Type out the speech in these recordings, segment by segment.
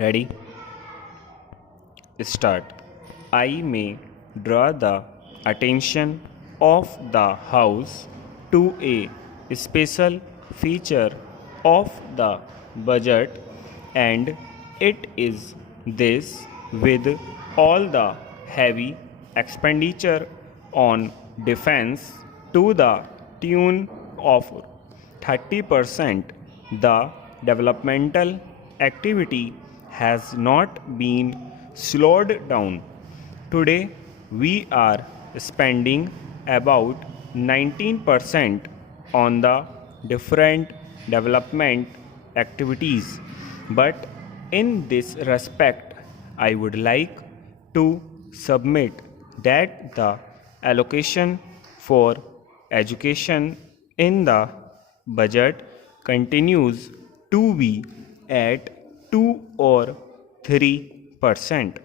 Ready? Start. I may draw the attention of the house to a special feature of the budget, and it is this: with all the heavy expenditure on defense to the tune of 30%, the developmental activity has not been slowed down. Today, we are spending about 19% on the different development activities. But in this respect, I would like to submit that the allocation for education in the budget continues to be at 2 or 3%.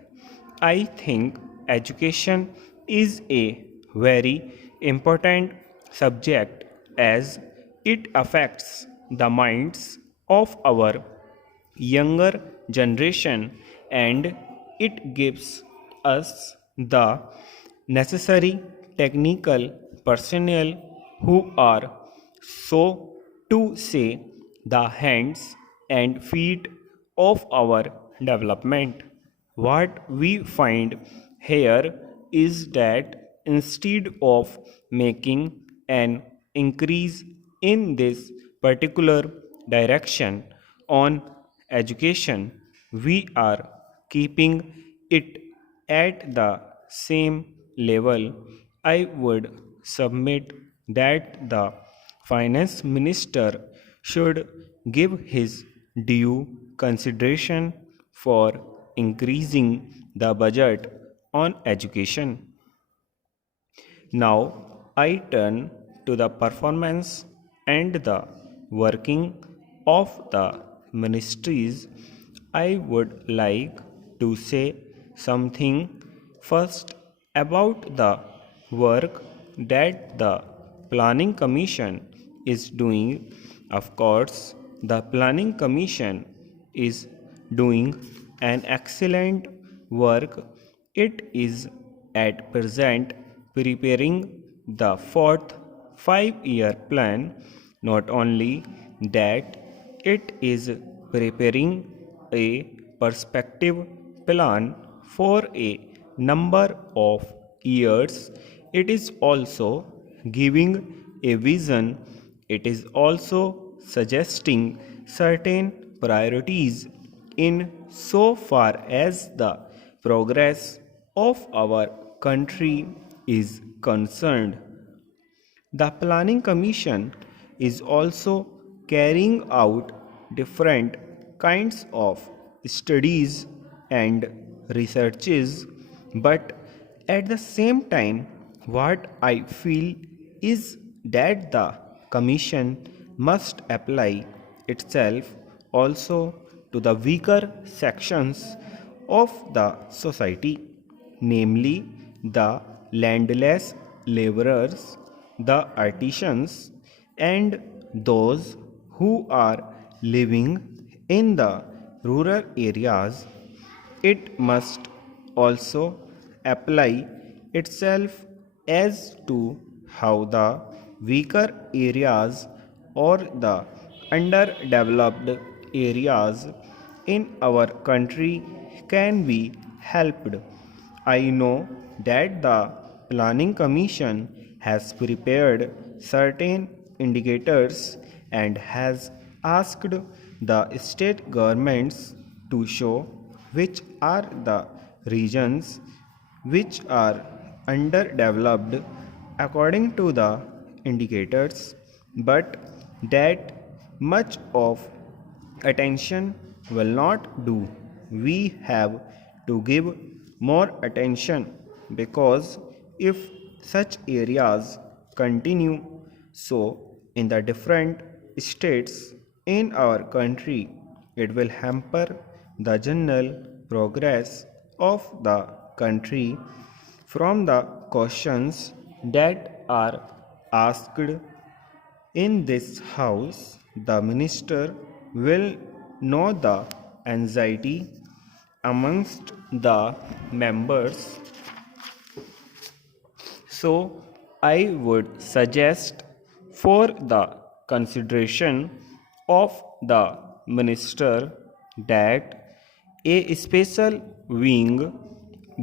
I think education is a very important subject as it affects the minds of our younger generation, and it gives us the necessary technical personnel who are, so to say, the hands and feet of our development. What we find here is that instead of making an increase in this particular direction on education, we are keeping it at the same level. I would submit that the finance minister should give his due consideration for increasing the budget on education. Now I turn to the performance and the working of the ministries. I would like to say something first about the work that the Planning Commission is doing. Of course, the Planning Commission is doing an excellent work. It is at present preparing the fourth 5-year plan. Not only that, it is preparing a perspective plan for a number of years. It is also giving a vision. It is also suggesting certain priorities in so far as the progress of our country is concerned. The Planning Commission is also carrying out different kinds of studies and researches, but at the same time, what I feel is that the Commission must apply itself also to the weaker sections of the society, namely the landless laborers, the artisans, and those who are living in the rural areas. It must also apply itself as to how the weaker areas or the underdeveloped areas in our country can be helped. I know that the Planning Commission has prepared certain indicators and has asked the state governments to show which are the regions which are underdeveloped according to the indicators, but that much of attention will not do. We have to give more attention, because if such areas continue so in the different states in our country, it will hamper the general progress of the country. From the questions that are asked in this house, the minister will know the anxiety amongst the members. So, I would suggest for the consideration of the minister that a special wing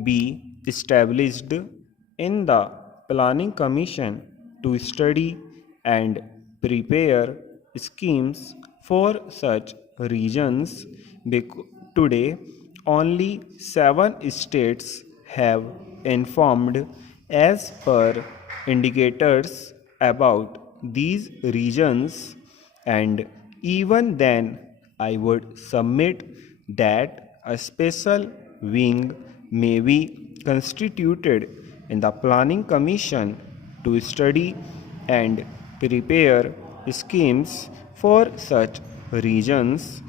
be established in the planning commission to study and prepare schemes for such regions. Today, only 7 states have informed as per indicators about these regions, and even then, I would submit that a special wing may be constituted in the Planning Commission to study and prepare schemes for such regions.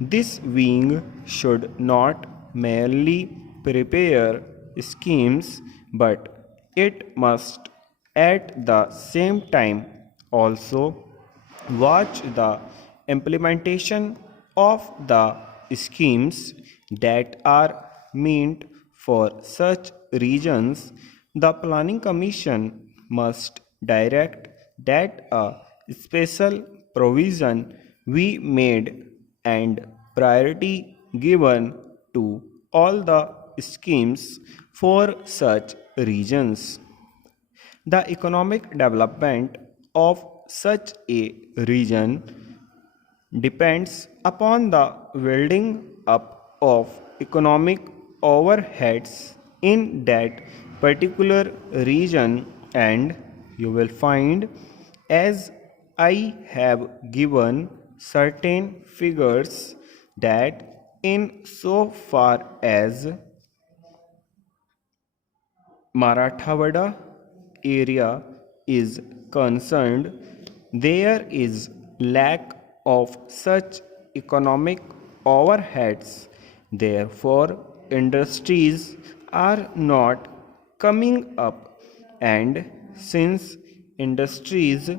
This wing should not merely prepare schemes, but it must at the same time also watch the implementation of the schemes that are meant for such regions. The Planning Commission must direct that a special provision be made and priority given to all the schemes for such regions. The economic development of such a region depends upon the building up of economic overheads in that particular region, and you will find, as I have given certain figures, that in so far as Marathwada area is concerned, there is lack of such economic overheads. Therefore, industries are not coming up, and since industries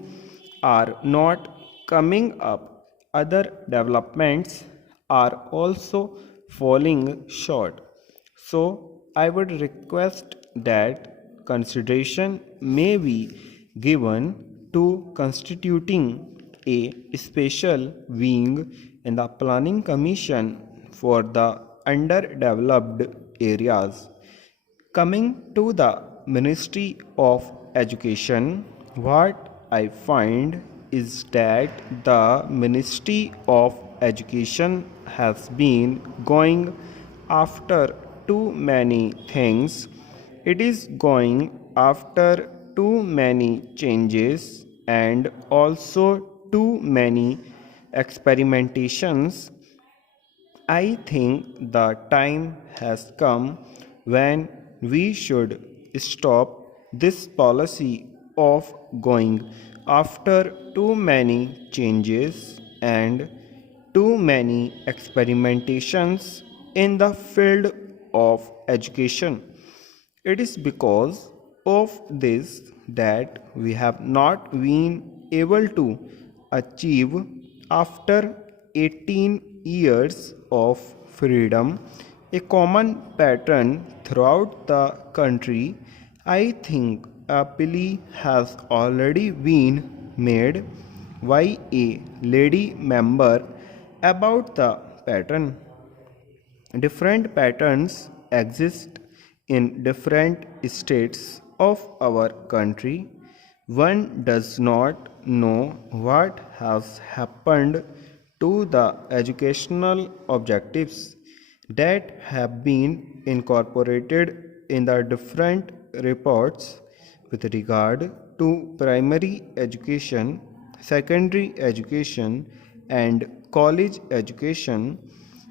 are not coming up, other developments are also falling short. So, I would request that consideration may be given to constituting a special wing in the Planning Commission for the underdeveloped areas. Coming to the Ministry of Education, what I find is that the Ministry of Education has been going after too many things. It is going after too many changes and also too many experimentations. I think the time has come when we should stop this policy of going after too many changes and too many experimentations in the field of education. It is because of this that we have not been able to achieve, after 18 years of freedom, a common pattern throughout the country. I think a plea has already been made by a lady member about the pattern. Different patterns exist in different states of our country. One does not know what has happened to the educational objectives that have been incorporated in the different reports with regard to primary education, secondary education, and college education.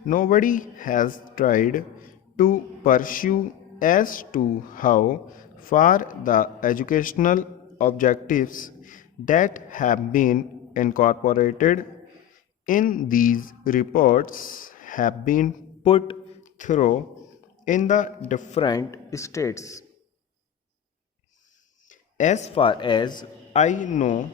Nobody has tried to pursue as to how far the educational objectives that have been incorporated in these reports have been put through in the different states. As far as I know,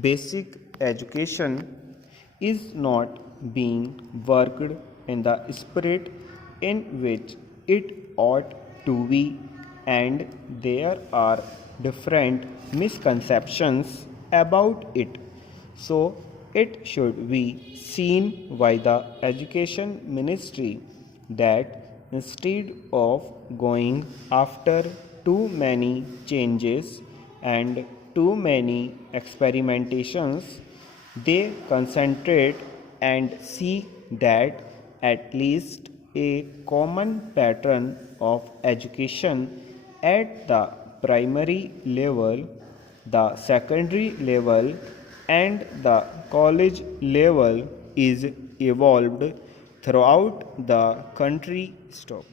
basic education is not being worked in the spirit in which it ought to be, and there are different misconceptions about it. So, it should be seen by the Education Ministry that instead of going after too many changes and too many experimentations, they concentrate and see that at least a common pattern of education at the primary level, the secondary level, and the college level is evolved throughout the country. Stop.